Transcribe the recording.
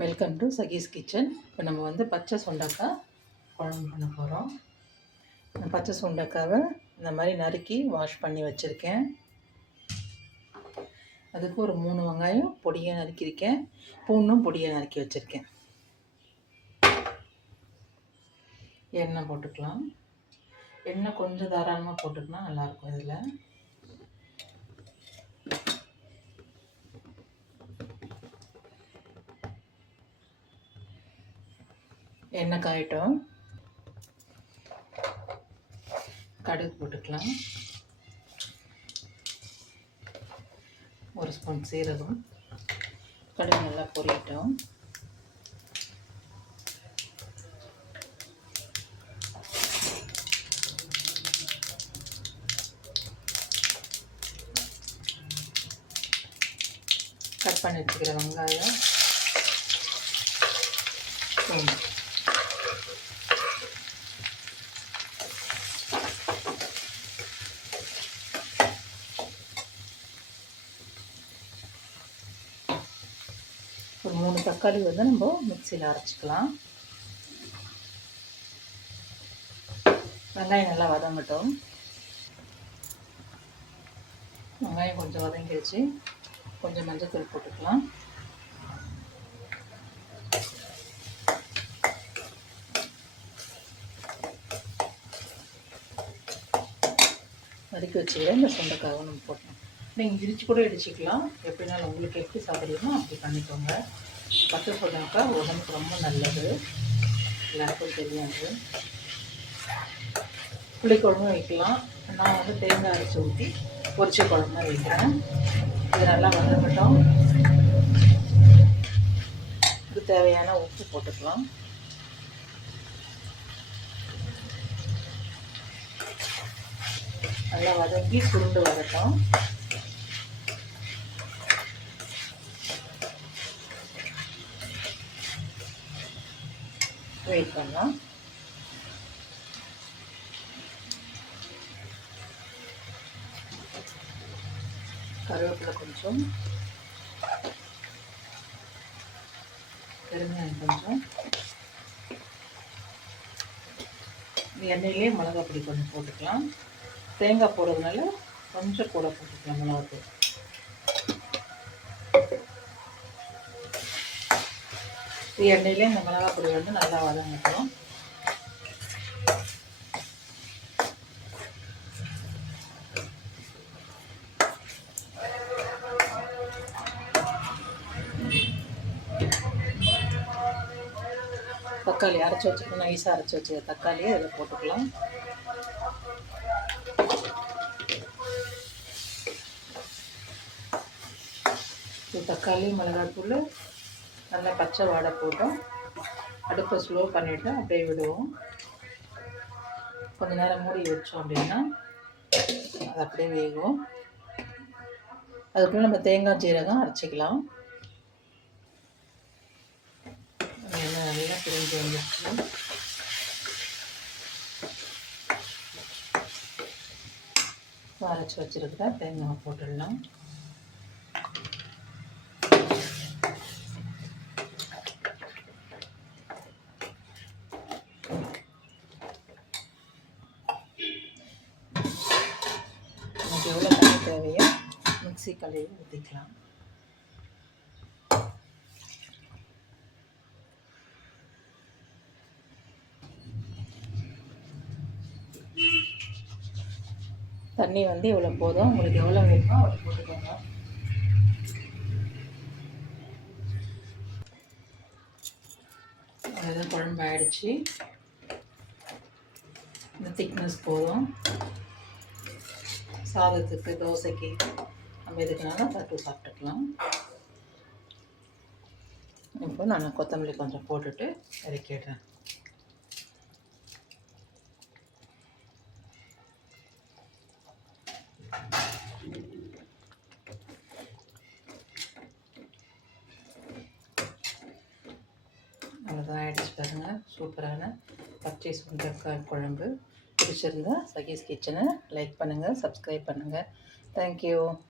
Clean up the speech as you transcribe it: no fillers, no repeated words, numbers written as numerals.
Welcome to சகீஸ் kitchen. இப்போ நம்ம வந்து பச்சை சுண்டக்காய் குழம்பு பண்ண போகிறோம். நான் பச்சை சுண்டக்காவை இந்த மாதிரி நறுக்கி வாஷ் பண்ணி வச்சுருக்கேன். அதுக்கு ஒரு 3 வெங்காயம் பொடியாக நறுக்கியிருக்கேன். பூண்டும் பொடியாக நறுக்கி வச்சுருக்கேன். எண்ணெய் போட்டுக்கலாம். எண்ணெய் கொஞ்சம் தாராளமாக போட்டுக்கலாம், நல்லாயிருக்கும். இதில் எண்ணெய் காயட்டும். கடுகு போட்டுக்கலாம். 1 ஸ்பூன் சீரகம். கடுகு நல்லா பொரியட்டும். கட் பண்ணி வச்சுக்கிற வெங்காயம், பூண்டு. ஒரு 3 தக்காளி வந்து நம்ம மிக்சியில் அரைச்சிக்கலாம். வெங்காயம் நல்லா வதங்கட்டும். வெங்காயம் கொஞ்சம் வதங்கிடுச்சு. கொஞ்சம் மஞ்சள்தூள் போட்டுக்கலாம். நறுக்கி வச்சுக்கிற இந்த சுண்டைக்காவை நம்ம போட்டோம். நீங்கள் இடிச்சு கூட இடிச்சிக்கலாம், எப்படினாலும் உங்களுக்கு எப்படி சாப்பிடுறீங்களோ அப்படி பண்ணிக்கோங்க. பச்சை சுண்டைக்காய் உடம்புக்கு ரொம்ப நல்லது, எல்லாருக்கும் தெரியாது. புளிக்குழம்பும் வைக்கலாம். நான் வந்து தேங்காய் அரைச்சி ஊற்றி பொரிச்ச குழம்பு வைக்கிறேன். இது நல்லா வதங்கட்டும். இதுக்கு தேவையான உப்பு போட்டுக்கலாம். நல்லா வதங்கி சுருண்டு வரட்டும். வெயிட் பண்ணலாம். கருவேப்பிலை கொஞ்சம், பெருங்காயம் கொஞ்சம், எண்ணெயிலே மிளகாய் பொடி கொஞ்சம் போட்டுக்கலாம். தேங்காய் போடுறதுனால கொஞ்சம் கூட போட்டுக்கலாம் மிளகாத்தூள். எண்ணெயிலே இந்த மிளகாய் பொடி வந்து நல்லா வதங்கட்டும். தக்காளி அரைச்சி வச்சுக்கணும், நைஸாக அரைச்சி வச்சுக்க தக்காளியை இதில் போட்டுக்கலாம். தக்காளி மிளகாத்தூள் நல்லா பச்சை வாடை போட்டோம். அடுப்பை ஸ்லோ பண்ணிவிட்டு அப்படியே விடுவோம். கொஞ்ச நேரம் மூடி வச்சோம் அப்படின்னா அது அப்படியே வேகும். அதுக்குள்ளே நம்ம தேங்காய் ஜீரகம் அரைச்சிக்கலாம். நல்லா பிரிஞ்சு வந்துடுச்சு. அரைச்சி வச்சுருக்கிற தேங்காய் போட்டுடலாம். நமக்கு எவ்வளோ தண்ணி தேவையோ மிக்ஸி கழுவி ஊற்றிக்கலாம். தண்ணி வந்து இவ்வளோ போதும். உங்களுக்கு எவ்வளோ வேணுமோ அவ்வளோ போட்டுக்கோங்க. அதுதான் குழம்பு ஆயிடுச்சு. இந்த திக்னஸ் போதும். சாதத்துக்கு, தோசைக்கு, நம்ம எதுக்குனாலும் தட்டு சாப்பிட்டுக்கலாம். இப்போ நான் கொத்தமல்லி கொஞ்சம் போட்டுட்டு இறக்கிடுறேன். அவ்வளோதான், ஆயிடுச்சு பாருங்கள். சூப்பரான பச்சை சுண்டைக்காய் குழம்பு. பிடிச்சிருந்தா சகீஸ் கிச்சனை லைக் பண்ணுங்கள், சப்ஸ்கிரைப் பண்ணுங்கள். தேங்க்யூ.